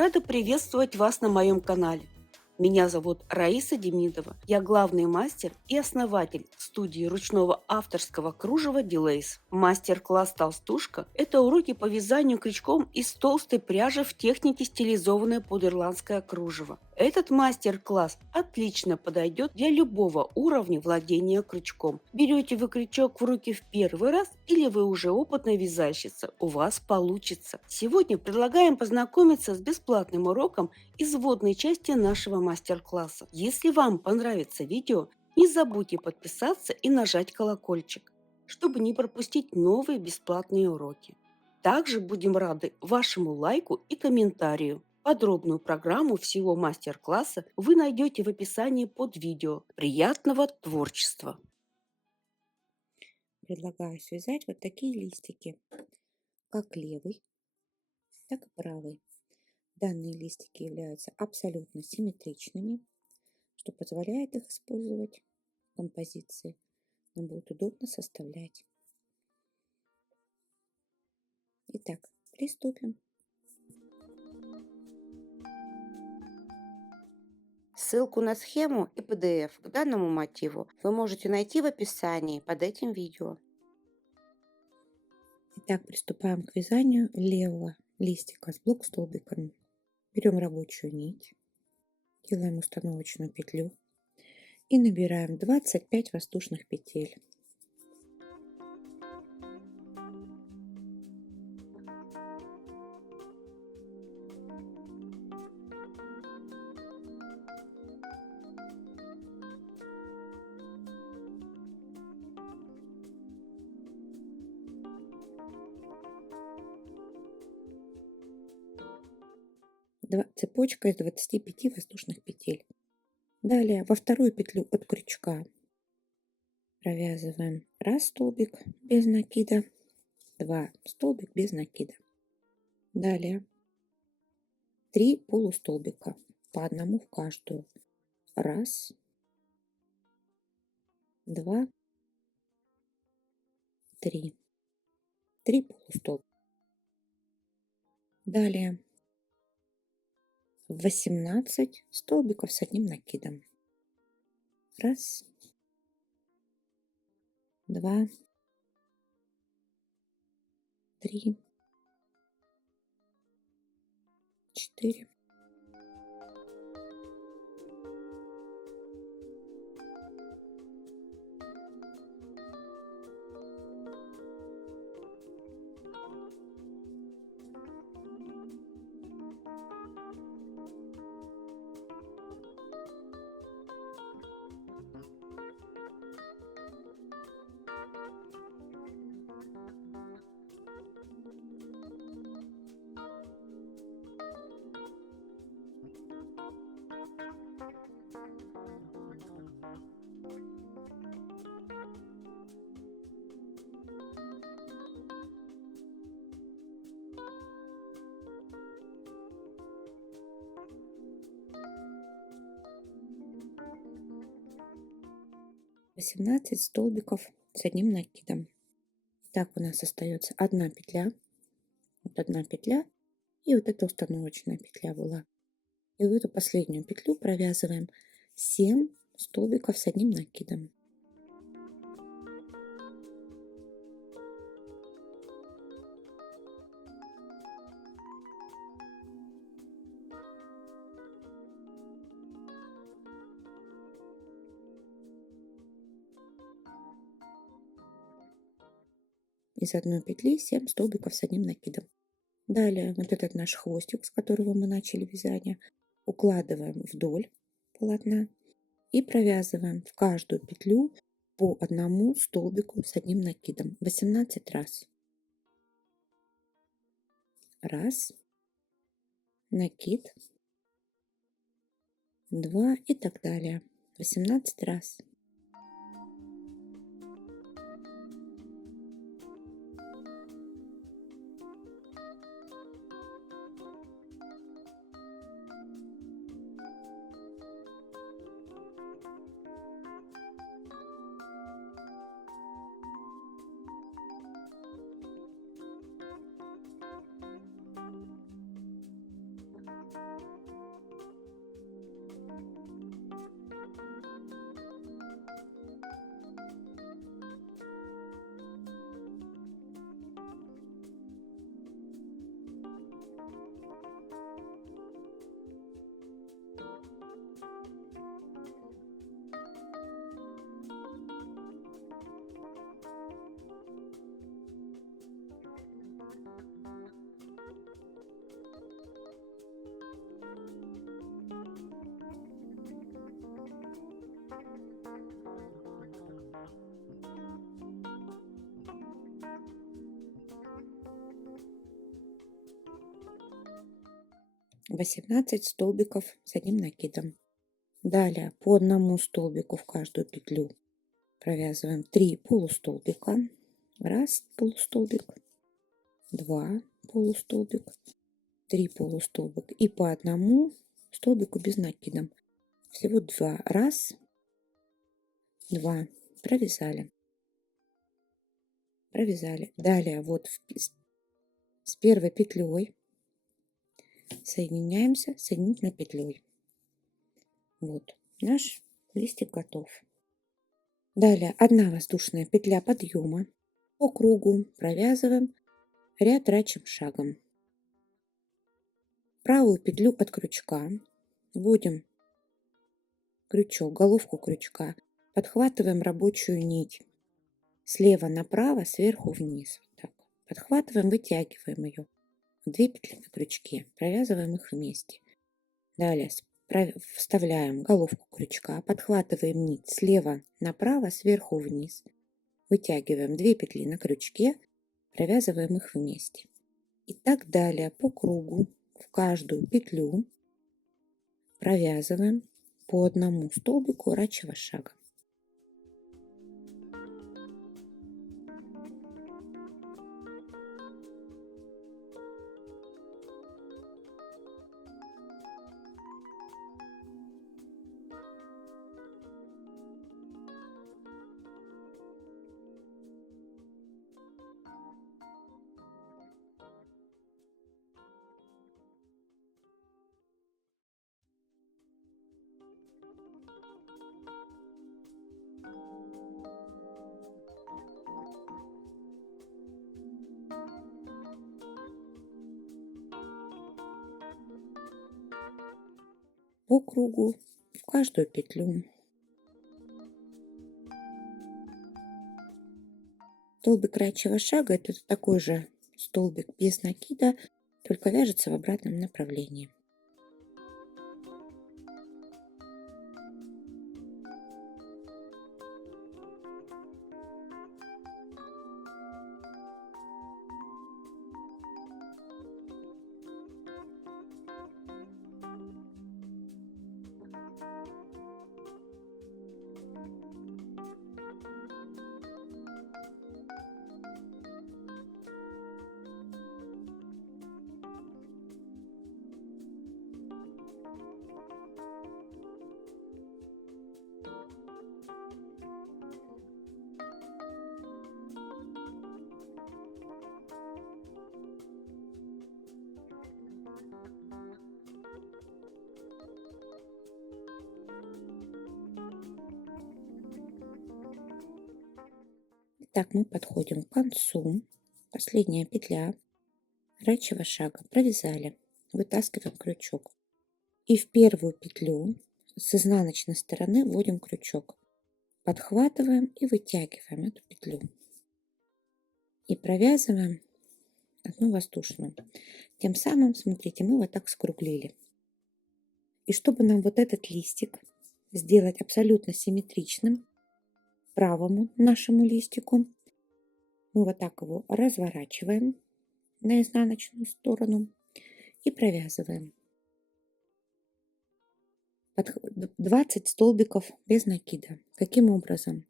Рада приветствовать вас на моем канале. Меня зовут Раиса Демидова. Я главный мастер и основатель студии ручного авторского кружева Delays. Мастер-класс «Толстушка» – это уроки по вязанию крючком из толстой пряжи в технике стилизованное под ирландское кружево. Этот мастер-класс отлично подойдет для любого уровня владения крючком. Берете вы крючок в руки в первый раз или вы уже опытная вязальщица, у вас получится. Сегодня предлагаем познакомиться с бесплатным уроком из вводной части нашего мастер-класса. Если вам понравится видео, не забудьте подписаться и нажать колокольчик, чтобы не пропустить новые бесплатные уроки. Также будем рады вашему лайку и комментарию. Подробную программу всего мастер-класса вы найдете в описании под видео. Приятного творчества! Предлагаю связать вот такие листики, как левый, так и правый. Данные листики являются абсолютно симметричными, что позволяет их использовать в композиции. Нам будет удобно составлять. Итак, приступим. Ссылку на схему и PDF к данному мотиву вы можете найти в описании под этим видео. Итак, приступаем к вязанию левого листика с блок-столбиками. Берем рабочую нить, делаем установочную петлю и набираем 25 воздушных петель. Цепочка из 25 воздушных петель. Далее во вторую петлю от крючка провязываем 1 столбик без накида, 2 столбик без накида. Далее 3 полустолбика, по одному в каждую. 1, 2, 3. 3 полустолбика. Далее 18 столбиков с одним накидом. 1, 2, 3, 4. Восемнадцать столбиков с одним накидом. Так у нас остается одна петля, вот одна петля и вот эта установочная петля была. И в эту последнюю петлю провязываем 7 столбиков с одним накидом. Из одной петли 7 столбиков с одним накидом. Далее вот этот наш хвостик, с которого мы начали вязание, укладываем вдоль полотна и провязываем в каждую петлю по одному столбику с одним накидом 18 раз. Раз, накид, 2 и так далее. 18 раз. 18 столбиков с одним накидом. Далее по одному столбику в каждую петлю провязываем 3 полустолбика. Раз полустолбик, 2 полустолбик, 3 полустолбик и по одному столбику без накида. Всего 2. Раз, 2. Провязали. Провязали. Далее вот с первой петлей соединяемся соединительной петлей. Вот наш листик готов. Далее 1 воздушная петля подъема. По кругу провязываем ряд рачьим шагом. Правую петлю от крючка вводим крючок, головку крючка, подхватываем рабочую нить слева направо, сверху вниз. Вот так. Подхватываем, вытягиваем ее. 2 петли на крючке, провязываем их вместе. Далее вставляем головку крючка, подхватываем нить слева направо, сверху вниз. Вытягиваем 2 петли на крючке, провязываем их вместе. И так далее по кругу в каждую петлю провязываем по одному столбику рачьего шага. По кругу в каждую петлю. Столбик рачьего шага — это такой же столбик без накида, только вяжется в обратном направлении. Так мы подходим к концу. Последняя петля рачьего шага. Провязали. Вытаскиваем крючок. И в первую петлю с изнаночной стороны вводим крючок. Подхватываем и вытягиваем эту петлю. И провязываем одну воздушную. Тем самым, смотрите, мы вот так скруглили. И чтобы нам вот этот листик сделать абсолютно симметричным правому нашему листику, мы вот так его разворачиваем на изнаночную сторону и провязываем 20 столбиков без накида. Каким образом?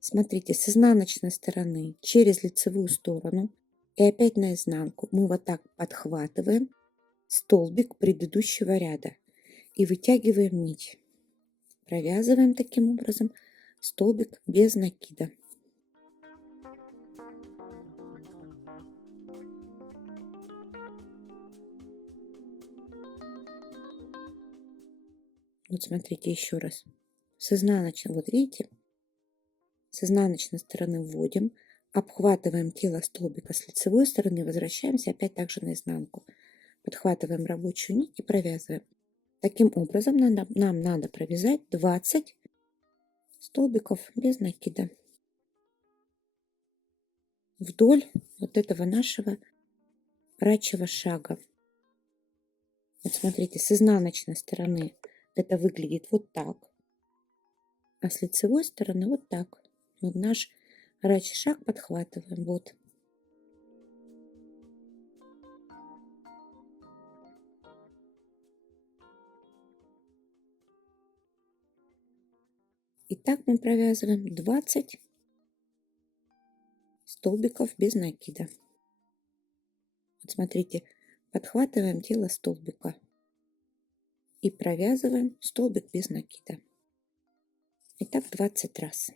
Смотрите, с изнаночной стороны через лицевую сторону и опять на изнанку мы вот так подхватываем столбик предыдущего ряда и вытягиваем нить. Провязываем таким образом столбик без накида. Вот смотрите еще раз. С изнаночной, вот видите, с изнаночной стороны вводим, обхватываем тело столбика с лицевой стороны, возвращаемся опять также на изнанку. Подхватываем рабочую нить и провязываем. Таким образом нам надо провязать 20 столбиков без накида вдоль вот этого нашего рачьего шага. Вот смотрите, с изнаночной стороны это выглядит вот так, а с лицевой стороны вот так. Вот наш рачий шаг подхватываем. Вот. И так мы провязываем 20 столбиков без накида. Вот смотрите, подхватываем тело столбика и провязываем столбик без накида. И так 20 раз.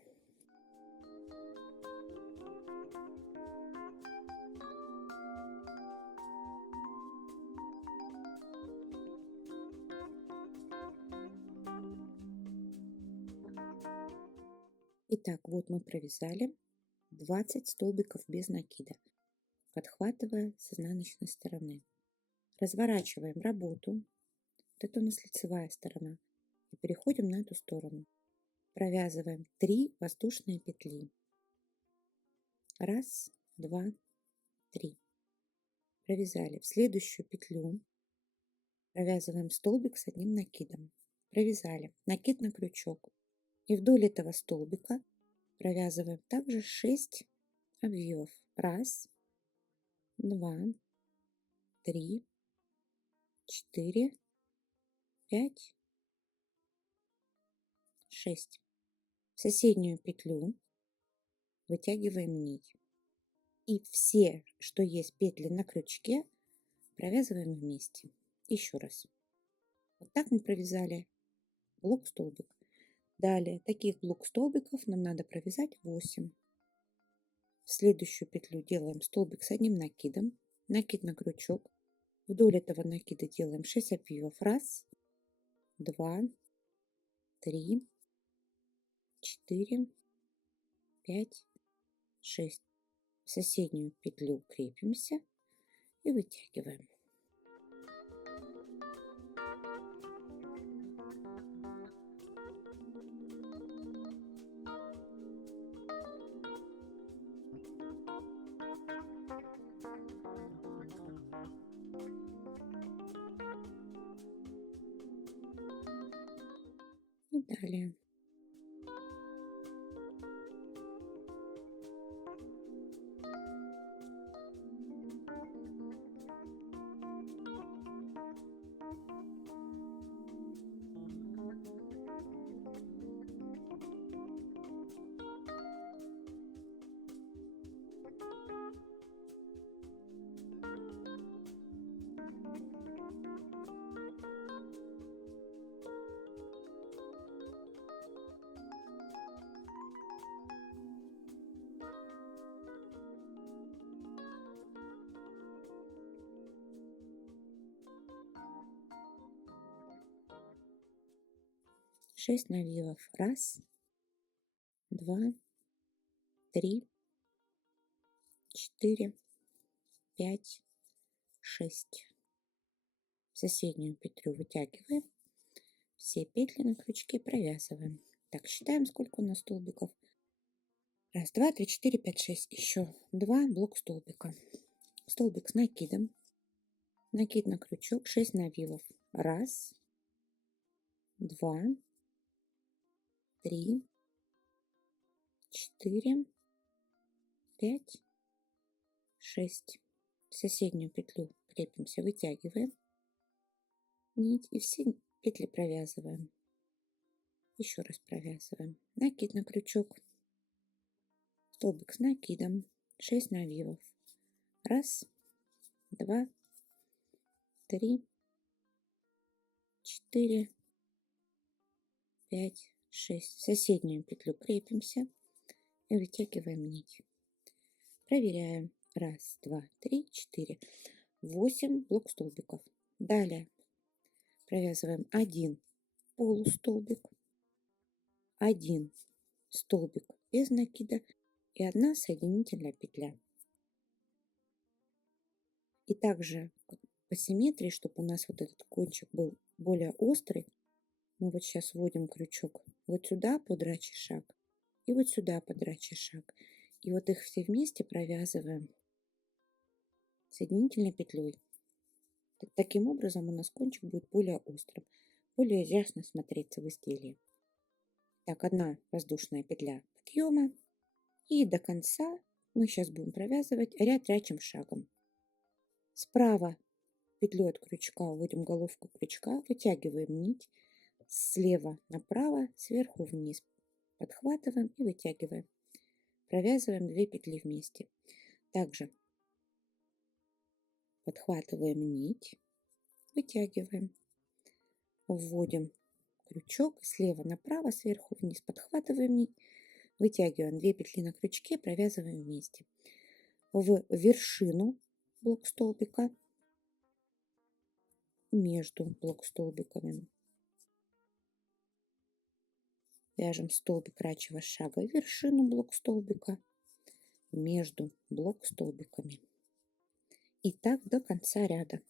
Итак, вот мы провязали 20 столбиков без накида, подхватывая с изнаночной стороны. Разворачиваем работу. Вот это у нас лицевая сторона. И переходим на эту сторону. Провязываем 3 воздушные петли. Раз, два, три. Провязали. В следующую петлю провязываем столбик с одним накидом. Провязали. Накид на крючок. И вдоль этого столбика провязываем также 6 обвивов. Раз, два, три, 4, 5, 6. В соседнюю петлю вытягиваем нить. И все, что есть петли на крючке, провязываем вместе. Еще раз. Вот так мы провязали блок-столбик. Далее, таких блок-столбиков нам надо провязать 8. В следующую петлю делаем столбик с одним накидом, накид на крючок. Вдоль этого накида делаем 6 обвивов. Раз, два, три, 4, 5, 6. В соседнюю петлю крепимся и вытягиваем. И далее. Шесть навивов. Раз, два, три, 4, 5, 6. В соседнюю петлю вытягиваем. Все петли на крючке провязываем. Так, считаем, сколько у нас столбиков. Раз, два, три, 4, 5, 6. Еще 2 блок столбика. Столбик с накидом. Накид на крючок. 6 навивов. Раз, два, три, 4, 5, 6. В соседнюю петлю крепимся, вытягиваем нить и все петли провязываем. Еще раз провязываем. Накид на крючок. Столбик с накидом. 6 навивов. Раз, два, три, 4, 5, 6. В соседнюю петлю крепимся и вытягиваем нить. Проверяем. Раз, два, три, 4. 8 блок столбиков. Далее провязываем 1 полустолбик, 1 столбик без накида и 1 соединительная петля. И также по симметрии, чтобы у нас вот этот кончик был более острый, мы вот сейчас вводим крючок вот сюда под рачий шаг и вот сюда под рачий шаг. И вот их все вместе провязываем соединительной петлей. Таким образом у нас кончик будет более острым, более ясно смотреться в изделии. Так, 1 воздушная петля подъема. И до конца мы сейчас будем провязывать ряд рячьим шагом. Справа петлю от крючка вводим головку крючка, вытягиваем нить слева направо, сверху вниз. подхватываем и вытягиваем. Провязываем 2 петли вместе. Также подхватываем нить, вытягиваем, вводим крючок слева направо, сверху вниз, подхватываем нить, вытягиваем 2 петли на крючке, провязываем вместе. В вершину блок-столбика, между блок-столбиками вяжем столбик крачевого шага в вершину блок-столбика, между блок-столбиками. И так до конца ряда.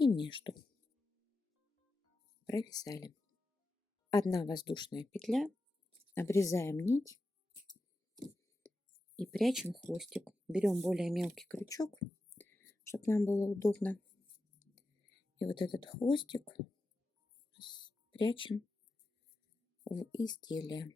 И между провязали. Одна воздушная петля, обрезаем нить и прячем хвостик. Берем более мелкий крючок, чтобы нам было удобно. И вот этот хвостик прячем в изделие.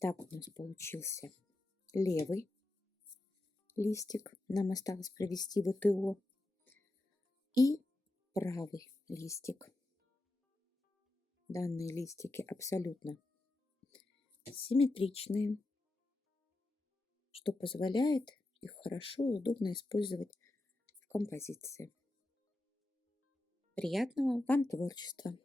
Так у нас получился левый листик. Нам осталось провести ВТО. И правый листик. Данные листики абсолютно симметричные, что позволяет их хорошо и удобно использовать в композиции. Приятного вам творчества!